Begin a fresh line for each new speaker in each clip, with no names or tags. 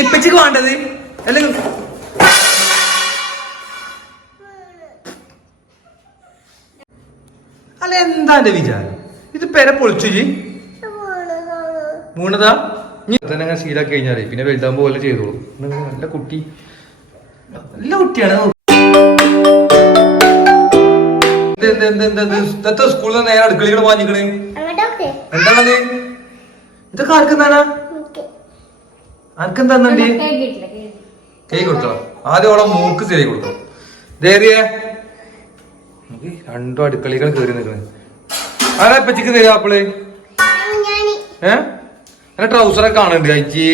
ഇപ്പച്ചക്ക് വേണ്ടത്? അല്ലെങ്കിൽ അല്ല എന്താ എന്റെ വിചാരം? ഇത് പെര പൊളിച്ചു ജി വീണതാ? ഇനി തന്നെ അങ്ങനെ ശീലാക്കി കഴിഞ്ഞാലേ പിന്നെ വലുതാകുമ്പോ പോലെ ചെയ്തോളൂ. നല്ല കുട്ടി. നല്ല കുട്ടിയാണ്. സ്കൂളിൽ നേരെ അടുക്കളയുടെ വാങ്ങിക്കണേ എന്താണത് ഇതൊക്കെ ആർക്കെന്താണാ ആർക്കെന്താ കേക്ക് കൊടുത്തോ? ആദ്യം അവളെ മൂക്ക് ചെറിയ കൊടുത്തോ. ധൈര്യ രണ്ടോ അടുക്കളികൾ കയറി നിൽക്കണേ ആരാ പച്ചിക്ക് തരാ
അപ്പൾ
ഏ? എന്നെ ട്രൗസറൊക്കെ കാണുന്നുണ്ട്. അയ്യേ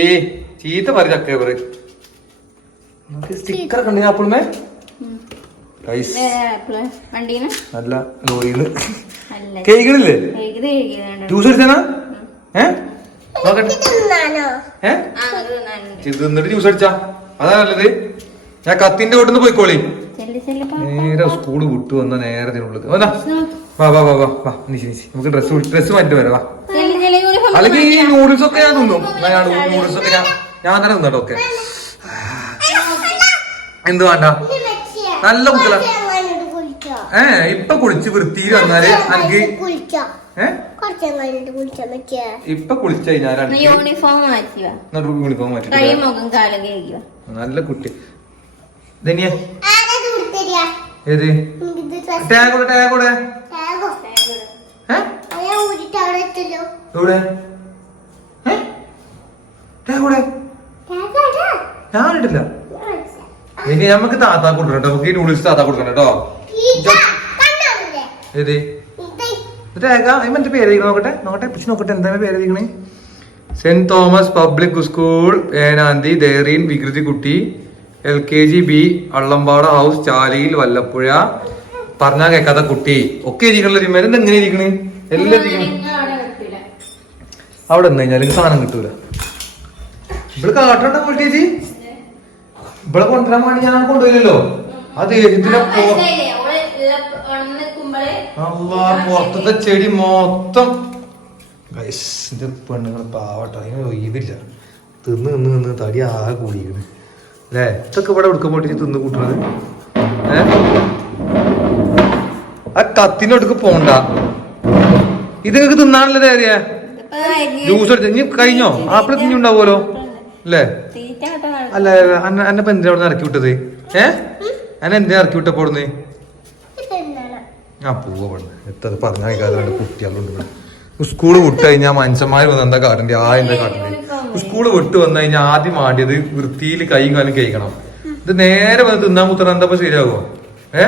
ചീത്ത പറ ചക്കേവറ് നമുക്ക് സ്റ്റിക്കർ ഒക്കെ ഉണ്ടെങ്കിൽ ലോറിയിൽ
അല്ല.
കേൾക്കണില്ലേ
ഇത്
എടുത്തേനാ ഏഹ് നോക്കട്ടെ. തിന്നിട്ട് ജ്യൂസ് അടിച്ചാ. അതാ നല്ലത്. ഞാൻ കത്തിന്റെ വീട്ടിൽ പോയിക്കോളി. നേരെ സ്കൂൾ വിട്ടു വന്ന നേരെ ഉള്ളത് വന്നാ. വാ വാ വാ വാ വാ. നിശി നിശി. നമുക്ക് ഡ്രസ് ഡ്രസ് മാറ്റി വരാം വാ. അല്ലെങ്കിൽ ഈ നൂഡിൽസ് ഒക്കെ ഞാൻ തിന്നും. ഞാൻ നൂഡിൽസ് ഒക്കെ ഞാൻ ഞാൻ തന്നെ തിന്നട്ടോ ഒക്കെ എന്ത് വേണ്ട? നല്ല കുട്ടികളാ
കുളിച്ചോ
ഏ ഇപ്പൊ കുളിച്ച് വൃത്തിയിൽ വന്നാൽ എനിക്ക്
കുളിച്ചോ
ഇപ്പൊ കുളിച്ച് കഴിഞ്ഞാൽ
യൂണിഫോം മാറ്റി വാ
യൂണിഫോം
കൈ
മാറ്റി
മുഖം കാലം കഴിക്കുക
നല്ല കുട്ടി. ധനിയ. ഏത്?
ഇത് ഡ്രസ്
ടാഗോടെ ടാഗോടെ
ടാഗോ
എവിടെ? ടാഗോടെ ഞാൻ ഇട്ടില്ല. ഇനി നമുക്ക് താത്താ കൊടുക്കണം കേട്ടോ. നമുക്ക് ഈ നൂഡിൽസ് താത്താ കൊടുക്കണം കേട്ടോ. ഏത്?
ഇത്
ടാഗ പേര് എഴുതി നോക്കട്ടെ നോക്കട്ടെ പിടിച്ച് നോക്കട്ടെ എന്താണ് പേര് എഴുതിക്കണേ? സെന്റ് തോമസ് പബ്ലിക് സ്കൂൾ ഏനാന്തി ദേറീൻ വികൃതി കുട്ടി L K G B Allambada house ചാലിയിൽ Vallappuzha. പറഞ്ഞാൽ കേൾക്കാത്ത കുട്ടി. ഒക്കെ ഇരിക്കണല്ലോ മരുന്ന് എങ്ങനെ ഇരിക്കണേ എല്ലാം ഇരിക്കണം
അവിടെ
നിന്ന് കഴിഞ്ഞാൽ സാധനം കിട്ടൂല. ഇവിടെ കാട്ടണ്ട ചേച്ചി? ഇവിടെ കൊണ്ടുവരാൻ വേണ്ടി ഞാൻ കൊണ്ടുപോയില്ലല്ലോ.
അത്
അല്ലാ പുറത്തത്തെ ചെടി മൊത്തം. ഇത് പെണ്ണുങ്ങൾ പാവട്ടോ. അതിന് ഒഴിവില്ല. തിന്ന് നിന്ന് നിന്ന് തടി ആകെ കൂടിയിരിക്കണ്. അല്ലേ? ഇതൊക്കെ ഇവിടെ എടുക്കാൻ പോയിട്ട് തിന്ന് കൂട്ടണത്. ഏ? ആ കത്തിനൊടുക്ക് പോണ്ട. ഇതൊക്കെ തിന്നാണല്ലോ ഏരിയ ജ്യൂസ് എടുത്ത് ഇനി കഴിഞ്ഞോ? ആപ്പിൾ തിന്നുണ്ടാവുമല്ലോ അല്ലേ? അല്ല അന്ന എന്നെ എന്തിനാ അവിടെ ഇറക്കി വിട്ടത്? ഏ? അന്നെ എന്തിനാ ഇറക്കി വിട്ടപ്പോ അവിടുന്ന്
തിന്നണം
ആ പോവാ പെണ്ണ് എത്ര പറഞ്ഞാൽ രണ്ട് കുട്ടികളുണ്ട് സ്കൂൾ സ്കൂൾ വിട്ട് കഴിഞ്ഞാൽ മനുഷ്യന്മാർ വന്ന് എന്താ കാട്ടണ്ടേ? ആ എന്താ കാട്ടണ്ടേ? സ്കൂൾ വിട്ട് വന്നു കഴിഞ്ഞാൽ ആദ്യം ആടിയത് വൃത്തിയിൽ കൈയും കാലും കഴിക്കണം ഇത് നേരെ വന്ന് തിന്നാൻ മുത്തറ എന്താ ശരിയാകുമോ ഏ?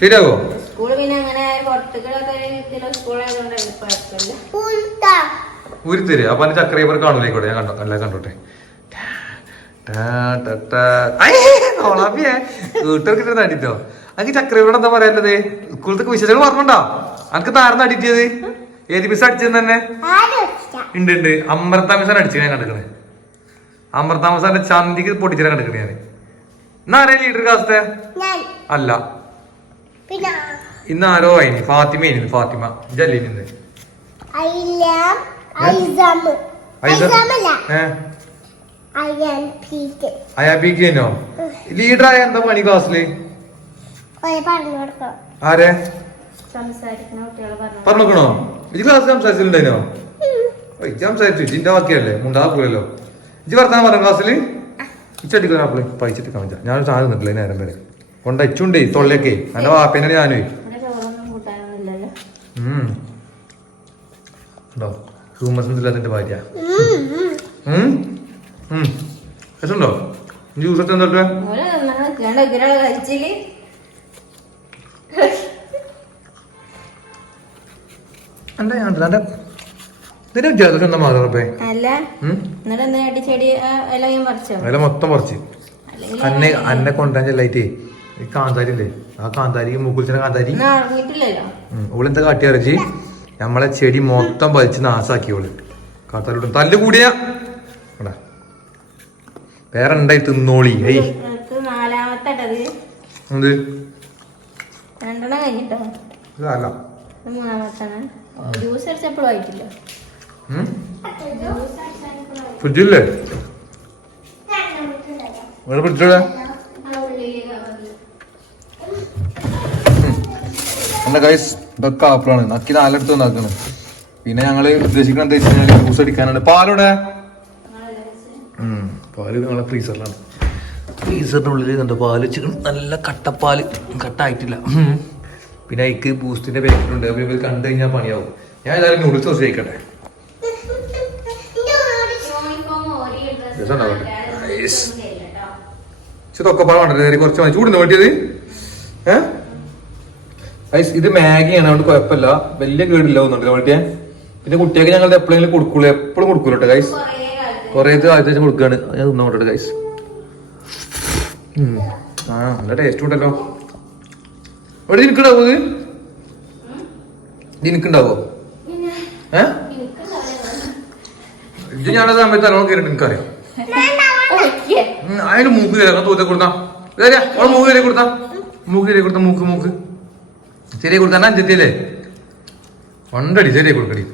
ശരിയാകുമോ
ഉരുത്തിരി. അപ്പൊ അതിന് പുറത്തുകളൊക്കെ ഇതിലോ സ്കൂളായതുകൊണ്ട് കുഴപ്പമില്ല
ഉൾട്ടാ
ഊരി ടാ ടാ ടാ ടാ. കാണൂലേക്കോട്ടെ ഞാൻ കണ്ടോ അല്ല കണ്ടോട്ടെ വീട്ടുകാർക്ക് അടിത്തോ? എനിക്ക് ചക്രയോട് എന്താ പറയാനുള്ളത്? സ്കൂളത്തെ വിശേഷങ്ങൾ പറഞ്ഞോണ്ടോ അനക്ക് താർന്ന് അടിച്ചത് ഏത് മിസ് അടിച്ചത് തന്നെ? ഉണ്ട് ഉണ്ട്. അമൃത മിസ്സാണ് അടിച്ചു ഞാൻ കണ്ടിക്കണേ മിസ്സാന്റെ ചന്തിക്ക് പൊട്ടിച്ചാൽ കണ്ടിക്കണേ ഞാൻ ഇന്ന് ലീഡർ കാസത്തെ
ഞാൻ.
അല്ല. ഇന്ന് ആരോ ആയിന്? ഫാത്തിമ ആയിരുന്നു ഫാത്തിമ. ജല്ലി നിന്ന്
ഐലാം ഐസാം. ഐസാമല്ല.
ഏ?
അയ്യാൻ പീക്ക്
അയാബിക്കോ ലീഡർ ആയ എന്താ പണി
ക്ലാസ്സിൽ
ആരെ?
പറഞ്ഞു
ഇജ് ക്ലാസ് സംസാരിച്ചിട്ടുണ്ടായിനോ? ഇജ് സംസാരിച്ചു. ഇജിന്റെ ബാക്കിയല്ലേ മുണ്ടാ പോലല്ലോ ഇജ് വർത്താനം പറഞ്ഞു ക്ലാസ്സിൽ ഇച്ചടിക്കാൻ അപ്പളെ പൈച്ചിട്ട് കാണിച്ച ഞാൻ സാധനം നിന്നിട്ടില്ല ഈ നേരം വരെ. കൊണ്ട ഇച്ചുണ്ട് തൊള്ളയൊക്കെ. എന്റെ വാപ്പേനെ ഞാനേ. ഉണ്ടോ? ഹ്യൂമസ് ഇല്ലാത്തിന്റെ ഭാര്യ.
ഉം, ഉം.
രസമുണ്ടോ? ജ്യൂസ് എന്താ എന്തൊക്കെ ഞാൻ എന്താ
അല്ല എന്നിട്ട് എന്താ പറിച്ചോ?
മൊത്തം പറിച്ച്.
അല്ലെങ്കിൽ
അന്നെ അന്നെ കൊണ്ടുവരാൻ ചെല്ലായിട്ടേ. ഈ കാന്താരി ഇല്ലേ ആ കാന്താരി മൂക്കുളിച്ചിന കാന്താരി. ഓളെന്താ കാട്ടി അറിയിച്ച്? നമ്മളെ ചെടി മൊത്തം വലിച്ച് നാശാക്കി ഓൾ. കാത്താലോട്ടും തല്ല് കൂടിയ. വേറെ ഉണ്ടായി തിന്നോളി? ഏയ്. എന്ത്?
രണ്ടെണ്ണം ജ്യൂസ് അടിച്ചപ്പോഴും ആയിട്ടില്ല
ഫ്രിഡ്ജില്ലേ? വേറെ പിടിച്ചോടാ അല്ല ഗൈസ് ഇതൊക്കെ ആപ്പിളാണ്. നക്കി നാലെടുത്ത് വന്നാക്കാണ്. പിന്നെ ഞങ്ങൾ ഉദ്ദേശിക്കുന്നത് എന്താ വെച്ച് കഴിഞ്ഞാൽ ജ്യൂസ് അടിക്കാനാണ്. പാലോടെ ഉം, പാൽ നിങ്ങളെ ഫ്രീസറിലാണ് ഫ്രീസറിനുള്ളിൽ ഉള്ളിൽ കണ്ടോ പാൽ. വെച്ചിട്ട് നല്ല കട്ടപ്പാൽ. കട്ടായിട്ടില്ല. ഉം. പിന്നെ അതിക്ക് ബൂസ്റ്റിന്റെ പാക്കറ്റ് ഉണ്ട്. കണ്ടു കഴിഞ്ഞാൽ പണിയാവും. ഞാൻ ഏതായാലും നൂഡിൽസ് ദിവസം കഴിക്കട്ടെ. കുറച്ച് ചൂടുണ്ട് വേണ്ടിയത്? ഏഹ് ഗൈസ് ഇത് മാഗിയാണ്. അതുകൊണ്ട് കുഴപ്പമില്ല. വലിയ കേടില്ല ഒന്നുണ്ട് വേണ്ടിയേ പിന്നെ കുട്ടിയൊക്കെ ഞങ്ങൾ എപ്പോഴെങ്കിലും കൊടുക്കുള്ളൂ. എപ്പോഴും കൊടുക്കൂല ഗൈസ് കുറേ ഇത് ആദ്യത്തെ കൊടുക്കുകയാണ് ഞാൻ തിന്നോട്ടെ ഗൈസ് ആ നല്ല ടേസ്റ്റ് ഉണ്ടല്ലോ. ഇവിടെ നിനക്കുണ്ടാവോ ഇത് നിനക്കുണ്ടാവോ ഏ? ഇത് ഞാനത് സമയത്ത് അലോണം കയറി എനിക്കറിയാം. അതിന് മൂക്ക് തരാം തൂത്തെ കൊടുത്താ. ഇതാ ഓളെ മൂക്ക് കയറി കൊടുത്താ. മൂക്ക് കയറി കൊടുത്ത മൂക്ക് മൂക്ക്. ശരിയായി കൊടുത്താ അഞ്ചെത്തിയല്ലേ? ഉണ്ടടി ശരിയായി കൊടുക്കടി.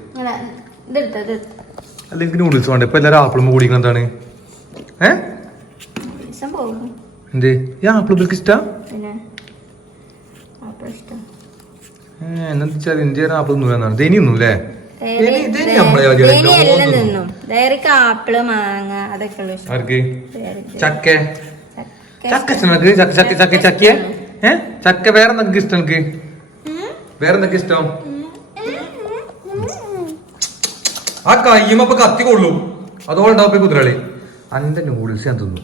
അല്ലെങ്കിൽ നൂഡിൽസ് വേണ്ട? ഇപ്പൊ എല്ലാരും ആപ്പിളും കുടിക്കണം എന്താണ്? ഏ? എന്തേ? ഈ ആപ്പിൾ ഇഷ്ടാ? ഏഹ് വെച്ചാൽ ഇന്ത്യ ആപ്പിൾ
മാങ്ങ അതൊക്കെ
ചക്ക.
ചക്ക
ചക്ക ചക്ക ചക്ക ചക്ക ചക്കിയ? ഏ? ചക്ക വേറെ എന്തൊക്കെ ഇഷ്ടം എനിക്ക് വേറെ എന്തൊക്കെ ഇഷ്ടം? ആ കയ്യുമ്പോ കത്തി കൊള്ളൂ. അതോണ്ടാവും കുതിരകളി. അന്റെ നൂഡിൽസ് ഞാൻ തിന്നു.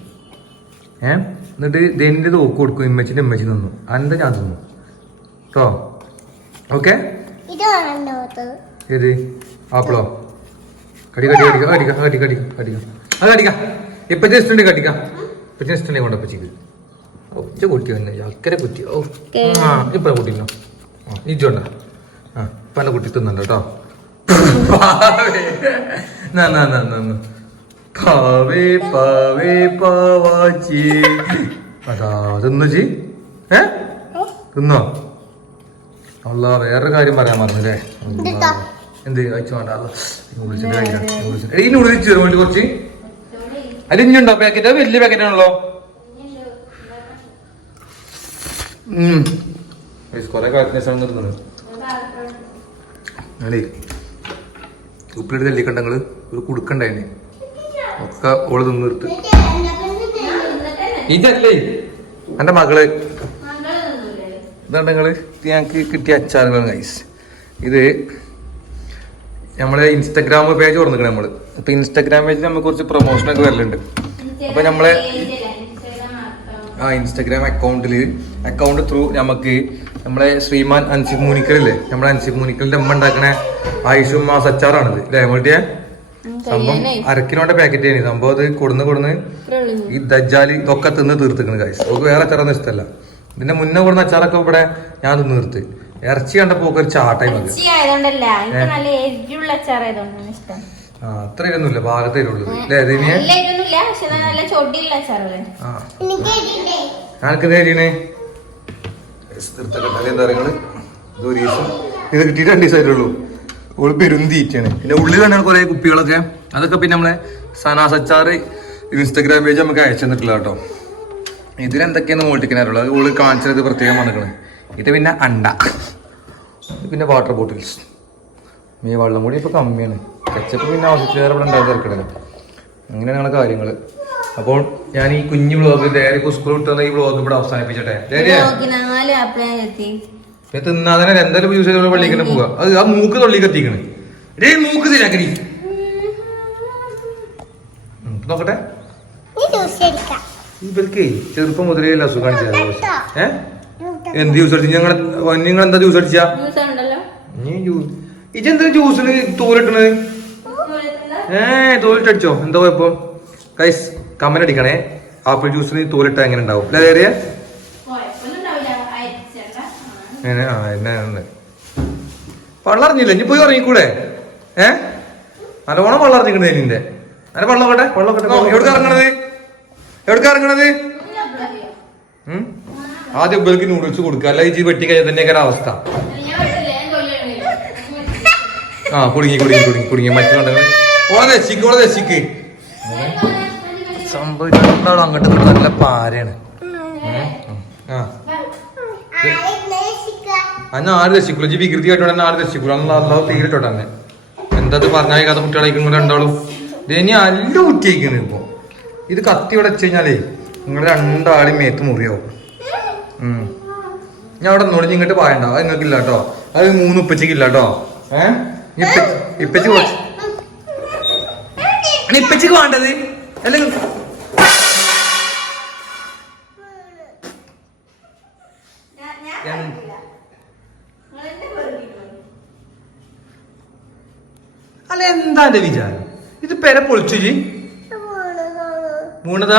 ഏ? എന്നിട്ട് ഇതെന്റെ തോക്ക് കൊടുക്കും ഇമ്മച്ചിന്റെ ഇമ്മച്ചി തിന്നു. അന്റെ ഞാൻ തിന്നു. കേട്ടോ ഓക്കെ? ഏത് ആപ്പിളോ? കടി കടി കടിക്ക കടിക്ക കടി കടി കടിക്ക. അത് കടിക്ക. ഇപ്പൊ ജസ്റ്റ് ഉണ്ട് കടിക്ക. ഇപ്പൊ ജസ്റ്റ് കൊണ്ട കൊണ്ടപ്പച്ചിക്ക് ഒറ്റ കുട്ടി തന്നെ അക്കരെ കുട്ടി ഓ ആ ഇപ്പൊ കുട്ടിയില്ലോ ആ ഇജോണ്ട ആ ഇപ്പൊ എന്റെ കുട്ടി തിന്നണ്ട കേട്ടോ പാവേ. നാ, നാ, നാ, നാ, നാ. പാവേ പാവേ പാവാച്ചി. അതാ തിന്നു ചി? ഏ? തിന്നോ? അല്ല വേറൊരു കാര്യം പറയാൻ മറന്നില്ലേ? എന്ത്? കഴിച്ചു വേണ്ട അല്ല നൂഡിൽസിന്റെ കാര്യം നൂഡിൽസ് എടീ നൂഡിൽസ് തരുമോ കുറച്ച്? അത് ഇനിയുണ്ടോ പാക്കറ്റ് വലിയ പാക്കറ്റ് ആണല്ലോ. കൊറേ കാലത്തിന് നിർത്തുന്നത് ഞാനേ ഉപ്പിലിട്ട് തല്ലിക്കണ്ട നിങ്ങൾ. ഒരു കുടുക്കണ്ടായിന് ഒക്കെ ഓൾ തിന്നിർത്ത് ഇതല്ലേ എന്റെ മകൾ. ഇതാണ് നിങ്ങൾ ഞങ്ങൾക്ക് കിട്ടിയ അച്ചാറുകൾ ഗൈസ് ഇത് നമ്മളെ ഇൻസ്റ്റാഗ്രാം പേജ് തുറന്നിക്കണം നമ്മൾ അപ്പോൾ ഇൻസ്റ്റാഗ്രാം പേജിൽ നമുക്ക് കുറച്ച് പ്രൊമോഷൻ ഒക്കെ വരലുണ്ട്. അപ്പൊ നമ്മളെ ആ ഇൻസ്റ്റാഗ്രാം അക്കൗണ്ടിൽ അക്കൗണ്ട് ത്രൂ നമുക്ക് നമ്മളെ ശ്രീമാൻ അൻസിഫ് മൂനിക്കലില്ലേ നമ്മളെ അൻസിഫ് മൂനിക്കലിന്റെ അമ്മ ഉണ്ടാക്കണ ആയുഷും മാ അച്ചാറാണിത് അല്ലേ നമ്മളിട്ടിയ സംഭവം അരക്കിനോടെ പാക്കറ്റ് ആണ് സംഭവം അത് കൊടുന്ന് കൊടുന്ന് ഈ ദജ്ജാലി ഇതൊക്കെ തിന്ന് തീർത്തിക്കണ് കായ്സ് നമുക്ക് വേറെ അച്ചാറൊന്നും ഇഷ്ടമല്ല ഇതിന്റെ മുന്നേ കൊടുന്ന അച്ചാറൊക്കെ ഇവിടെ ഞാൻ നിർത്തി. ഇറച്ചി കണ്ടപ്പോ ഒക്കെ ഒരു ചാട്ടായി മതി
ഇറച്ചി ആയതുകൊണ്ടല്ല എനിക്ക് നല്ല എരിവുള്ള അച്ചാർ ആയതുകൊണ്ടാണ് ഇഷ്ടം.
ആ അത്ര ഇരുന്നില്ല ഭാഗത്തേ ഉള്ളൂ അല്ലേ ഇതിനെ
നല്ല എരിവൊന്നുമില്ല പക്ഷെ നല്ല ചൊടിയുള്ള അച്ചാറുകളെ.
ആ.
എനിക്ക് ഇടണ്ടേ?
ഞാനൊക്കെ നേരിയണേ എന്താ പറയുന്നത്? ഇത് ഒരു ദിവസം. ഇത് കിട്ടിയിട്ട് രണ്ട് ദിവസമായിട്ടുള്ളൂ പെരുന്തീറ്റാണ് പിന്നെ ഉള്ളിൽ കണ്ടാണ് കുറെ കുപ്പികളൊക്കെ. അതൊക്കെ പിന്നെ നമ്മളെ സനാസച്ചാറ് ഇൻസ്റ്റാഗ്രാം പേജ് നമുക്ക് അയച്ചു തന്നിട്ടില്ല കേട്ടോ ഇതിലെന്തൊക്കെയാണ് മോൾട്ടിക്കാനുള്ളത് അത് ഓൾ കാണിച്ചത് പ്രത്യേകം വന്നിരിക്കുന്നത് ഇത് പിന്നെ അണ്ട. പിന്നെ വാട്ടർ ബോട്ടിൽസ് ഈ വെള്ളം കൂടി ഇപ്പോൾ കമ്മിയാണ്. കച്ചപ്പ് പിന്നെ ആവശ്യത്തിലേറെ ഇവിടെ ഉണ്ടാകാൻ തിരക്കിടല്ലോ അങ്ങനെയാണ് കാര്യങ്ങൾ അപ്പോൾ ഞാൻ ഈ കുഞ്ഞു ബ്ലോഗ് ഡയറി സ്കൂൾ വിട്ടുന്ന ഈ ബ്ലോഗ് ഇവിടെ അവസാനിപ്പിച്ചട്ടെ. ഇപ്പൊ തിന്നാതെ എന്തായാലും യൂസ് ചെയ്തോളൂ പള്ളിക്കന്നെ പോവാ. അത് ആ മൂക്ക് തൊള്ളി കത്തിക്കണേ. ഡേ മൂക്ക് ശരിയാക്കടി. നോക്കട്ടെ. ഇവർക്ക് ചെറുപ്പം മുതലേ അല്ല അസുഖം
കേട്ടോ.
ഏ? എന്ത് ജ്യൂസ് അടിച്ചു? ഞങ്ങൾ നിങ്ങൾ എന്താ ജ്യൂസ് അടിച്ചാ? ഇജെന്താ ജ്യൂസിന് തോലിട്ടണ്? ഏ തോലിട്ടടിച്ചോ എന്താ കുഴപ്പം? കൈസ് കമന്റ് അടിക്കണേ. ആപ്പിൾ ജ്യൂസിന് തോലിട്ട എങ്ങനെ ഉണ്ടാവും? അല്ലേ ഏറിയ അങ്ങനെ അറിഞ്ഞില്ല ഇനി പോയി ഇറങ്ങിക്കൂടെ ഏ? നല്ലോണം വെള്ളം അറിഞ്ഞിക്കണേ നിന്റെ അല്ല വെള്ളം കേട്ടെ വെള്ളം കേട്ടെ എവിടെ ഇറങ്ങണത്? എവിടേക്ക് ഇറങ്ങണത്? ആദ്യം ഉബൽക്ക് നൂഡിൽസ് കൊടുക്കുക അല്ല ഇജി വെട്ടി കഴിഞ്ഞാൽ ഒരു അവസ്ഥ. ആ കുടുങ്ങി കുടുങ്ങി കുടുങ്ങി കുടുങ്ങി. മറ്റുള്ള ഓളെ രക്ഷിക്ക് ഓളെ രക്ഷിക്ക്. അങ്ങോട്ട് നല്ല പാരയാണ്. അന്ന് ആര് രക്ഷിക്കുള്ളൂ ജി വികൃതി ആയിട്ടോടെ തന്നെ ആര് രക്ഷിക്കുള്ളൂ അന്ന് അല്ലാതെ തീരിട്ടോട്ടെ തന്നെ എന്താ പറഞ്ഞാൽ കുട്ടികളായിരിക്കും രണ്ടാളും? ഇനി അല്ല കുട്ടിയായിരിക്കുന്നു ഇപ്പൊ. ഇത് കത്തി ഇവിടെ വെച്ച് കഴിഞ്ഞാലേ നിങ്ങൾ രണ്ടാളും മേത്ത് മുറിയാവും. ഞാൻ അവിടെ നോടി ഇങ്ങോട്ട് പായണ്ട. അത് നിങ്ങൾക്കില്ല കേട്ടോ അത് മൂന്ന് ഉപ്പച്ചക്കില്ല കേട്ടോ ഏഹ് ഇപ്പച്ചി കുറച്ച് ഇപ്പച്ചിക്ക് വേണ്ടത്? അല്ലെങ്കിൽ? അല്ല എന്താ എന്റെ വിചാരം? ഇത് പെര പൊളിച്ചു ജി വീണതാ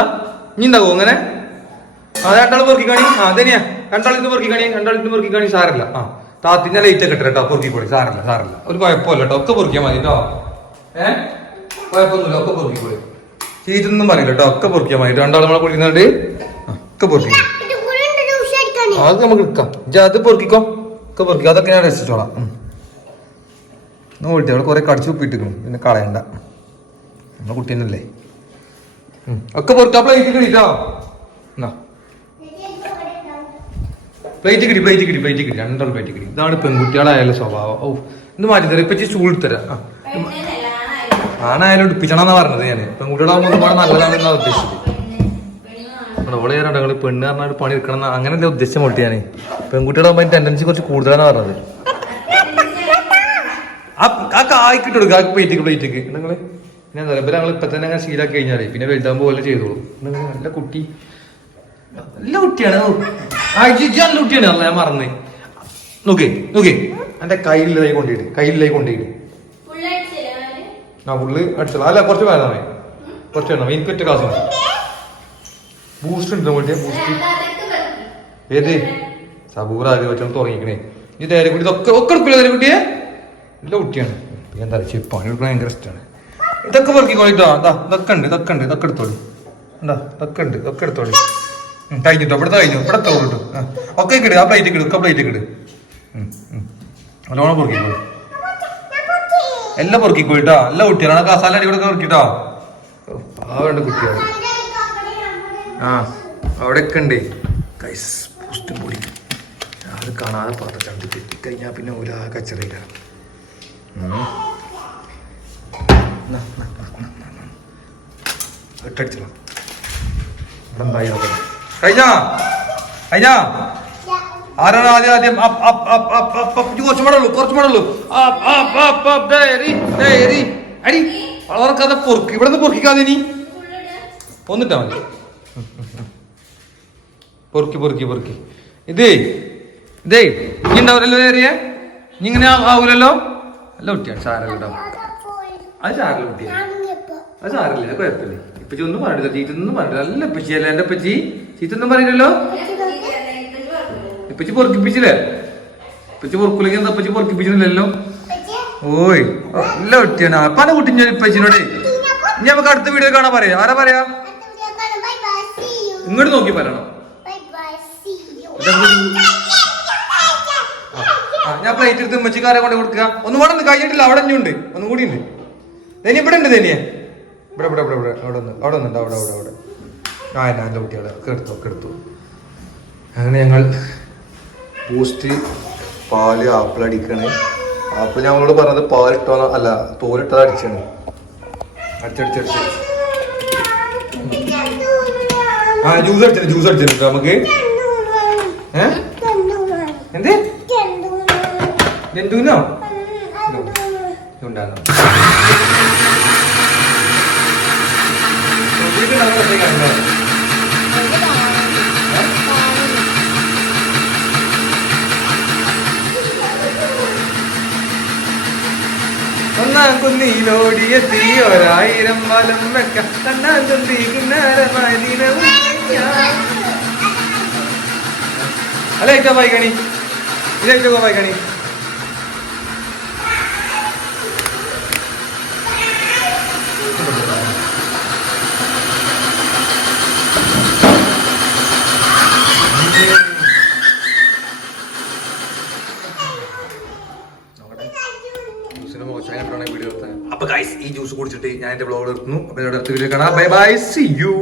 ഇനി ഉണ്ടാവോ അങ്ങനെ? ആ രണ്ടാൾ പൊറുക്കി കാണി ആ തന്നെയാ രണ്ടാളിന്ന് പൊറുക്കി കാണി രണ്ടാളിന്ന് പൊറുക്കി കാണി സാരല്ല. ആ താത്തിന്റെ ലൈറ്റ് ഒക്കെ കേട്ടോ. പൊറുക്കി പൊളി. സാരല്ല സാരല്ല. ഒരു കുഴപ്പമില്ല കേട്ടോ. ഒക്കെ പൊറുക്കിയാൽ മതി കേട്ടോ. ഏ? കുഴപ്പമൊന്നുമില്ല. ഒക്കെ പൊറുക്കി പൊളി. ചീറ്റൊന്നും പറയില്ല കേട്ടോ. ഒക്കെ പൊറുക്കിയാൽ മതി. രണ്ടാൾ നമ്മളെ പൊളിക്കുന്നുണ്ട്. ഒക്കെ പൊറുക്കി. അത് നമുക്ക് എടുക്കാം അത് പൊറുക്കിക്കോ. ഒക്കെ പൊറുക്കി. അതൊക്കെ ഞാൻ രസിച്ചോളാം. ഒന്ന് നോട്ടി അവിടെ കുറെ കടിച്ചു ഉപ്പിട്ടിരിക്കണം പിന്നെ കളയണ്ട. നമ്മളെ കുട്ടീനല്ലേ. ഒക്കെ പൊറുക്ക പ്ലേറ്റ് കിട്ടിട്ടോ എന്നാ പ്ലേറ്റ് കിട്ടി പ്ലേറ്റ് കിട്ടി പ്ലേറ്റ് കിട്ടി രണ്ടോ പ്ലേറ്റ് കിട്ടി ഇതാണ് പെൺകുട്ടികളായാലും സ്വഭാവം. ഓ ഇത് മാറ്റി തരാം ഇപ്പൊ ചൂട്
തരാം.
ആണായാലും എടുപ്പിച്ചണമെന്നാ പറഞ്ഞത് ഞാൻ പെൺകുട്ടികളാകുമ്പോൾ ഒരുപാട് നല്ലതാണെന്നാ ഉദ്ദേശിച്ചത്. അവളെ രണ്ടാൾ പെണ്ണ് പറഞ്ഞാൽ പണി എടുക്കണം അങ്ങനെ അങ്ങനല്ലേ ഉദ്ദേശം മുട്ടി ഞാൻ ടെൻഡൻസി കുറച്ച് കൂടുതലാണ് പറഞ്ഞത്. ആ ആ കായ്ക്കിട്ട് കൊടുക്കുക ആ പ്ലേറ്റിക്ക് പ്ലേറ്റിക്ക് നിങ്ങൾ. പിന്നെ എന്താ പറയുക ഞങ്ങൾ ഇപ്പൊ തന്നെ അങ്ങനെ ശീലാക്കി കഴിഞ്ഞാൽ പിന്നെ വലുതാകുമ്പോൾ പോലെ ചെയ്തോളൂ. നല്ല കുട്ടി. നല്ല കുട്ടിയാണ്. നല്ല കുട്ടിയാണ്. അല്ല ഞാൻ മറന്നു. നോക്കേ നോക്കേ. എന്റെ കയ്യിലായി കൊണ്ടിട്ട് കയ്യിലായി കൊണ്ടിട്ട്? ആ പുള്ളി അടിച്ചോളാം. അല്ല കുറച്ച് വേണം കുറച്ച് വേണം എനിക്ക് ഒറ്റ കാസ് ബൂസ്റ്റ് ഉണ്ട് വേണ്ടിയ ബൂസ്റ്റ്. ഏത്? സബൂർ ആദ്യം വെച്ചാൽ തുടങ്ങിക്കണേ. ഇത് നേരെ കുട്ടി ഇതൊക്കെ ഒക്കെ എടുക്കില്ല നേരെ കുട്ടിയെ? നല്ല കുട്ടിയാണ്. എന്താ പറയുക പണി ഭയങ്കര ഇഷ്ടമാണ് ഇതൊക്കെ പെറുക്കിക്കോളിട്ടോ അതാ ഇതൊക്കെ ഉണ്ട് ഇതൊക്കെ ഉണ്ട് ഇതൊക്കെ എടുത്തോളി. എന്താ ഇതൊക്കെ ഉണ്ട് ഇതൊക്കെ എടുത്തോളി. കഴിഞ്ഞിട്ടോ? ഇവിടെ കഴിഞ്ഞു? ഇവിടെ തോന്നിട്ടു ഒക്കെ കിട് ആ പ്ലേറ്റ് കിട് ഒക്കെ പ്ലേറ്റ് കിട്. നല്ലോണം പൊറുക്കിക്കോളി. എല്ലാം പൊറുക്കിക്കോളിട്ടോ എല്ലാ കുട്ടികളാണ് കസാല അടി കൂടെ പൊറുക്കിട്ടോ പാവണ്ട് കുട്ടിയാണ് ആ അവിടെയൊക്കെ ഉണ്ട്. കൈസ് പോസ്റ്റും പൊടി. അത് കാണാതെ പാത്രം കണ്ട് തെറ്റിക്കഴിഞ്ഞാൽ പിന്നെ ഒരു ആ ആദ്യം ആദ്യം? കുറച്ച് ഇവിടെ പൊറുക്കിക്കാതെ നീ
full ഇടുക.
ഒന്നിട്ടാ മതി. പൊറുക്കി പൊറുക്കി പൊറുക്കി. ഇതേ ഇതേ ഇനി ഉണ്ടാവില്ലല്ലോ ഏറിയ ഇനി ഇങ്ങനെ ആവൂലല്ലോ? അല്ല കുട്ടിയാണ് സാരല്ലോ അത് സാരല്ല കുട്ടിയെ അത് ചാറില്ല അത് കുഴപ്പമില്ല. ഇപ്പച്ചി ഒന്നും പറഞ്ഞില്ല ചീത്തൊന്നും പറഞ്ഞില്ല നല്ല ഇപ്പച്ചിയല്ലേ എന്റെ ഇപ്പച്ചി? ചീത്തൊന്നും പറയില്ലല്ലോ
ചീത്തയല്ല, ഇപ്പച്ചി?
ഇപ്പച്ചി പൊറുക്കിപ്പിച്ചില്ലേ? ഇപ്പച്ചി പൊറുക്കില്ലെങ്കിൽ എന്താ ഇപ്പച്ചി പൊറുക്കിപ്പിച്ചില്ലല്ലോ? ഓയ് നല്ല കുട്ടിയാണ് പല കുട്ടി ഞാൻ ഇപ്പച്ചിനോട്. ഇനി നമുക്ക് അടുത്ത വീഡിയോ കാണാൻ പറയാ. ആരാ പറയാ? ഇങ്ങോട്ട് നോക്കി പറയണം. ഞാൻ പ്ലേറ്റ് എടുത്ത് ഉമ്മച്ചിക്കാരെ കൊണ്ട് കൊടുക്കുക? ഒന്നും കൂടെ കഴിഞ്ഞിട്ടില്ല അവിടെ ഉണ്ട് ഒന്നും കൂടി ഉണ്ട് ധനി ഇവിടെ ഉണ്ട് ധനിയെ. ഇവിടെ ഇവിടെ ഇവിടെ ഇവിടെ. അവിടെ ഒന്ന് അവിടെ ഒന്നുണ്ട് അവിടെ അവിടെ അവിടെ. ആ എന്നാ എന്റെ കുട്ടികളെ. ഒക്കെ എടുത്തു ഒക്കെ എടുത്തു. അങ്ങനെ ഞങ്ങൾ ബൂസ്റ്റ് പാൽ ആപ്പിൾ അടിക്കണേ. ആപ്പിൾ ഞങ്ങളോട് പറഞ്ഞത് പാലിട്ടോ അല്ല തോലിട്ടത് അടിച്ചാണ്. അടിച്ചടിച്ചടിച്ച് ആ ജ്യൂസ് അടിച്ചത് ജ്യൂസ് അടിച്ചിട്ടുണ്ട് നമുക്ക്. ഏ? എന്ത്? എന്തുനോ ഒന്നാം തീ ഒരായിരം വലം വെക്ക. കണ്ണാൻ തുമ്പി കിന്നാരമായി ദിനവും. അല്ല ഏറ്റവും വായിക്കണി ഇത് ഏറ്റവും വായിക്കണി ജ്യൂസിന് മോശമായിട്ടാണ് വീഡിയോ എടുത്തത് അപ്പൊ ഗൈസ് ഈ ജ്യൂസ് കുടിച്ചിട്ട് ഞാൻ എന്റെ ബ്ലോഗ് നിർത്തുന്നു അപ്പൊ അടുത്ത വീഡിയോ കാണാം. Bye bye C U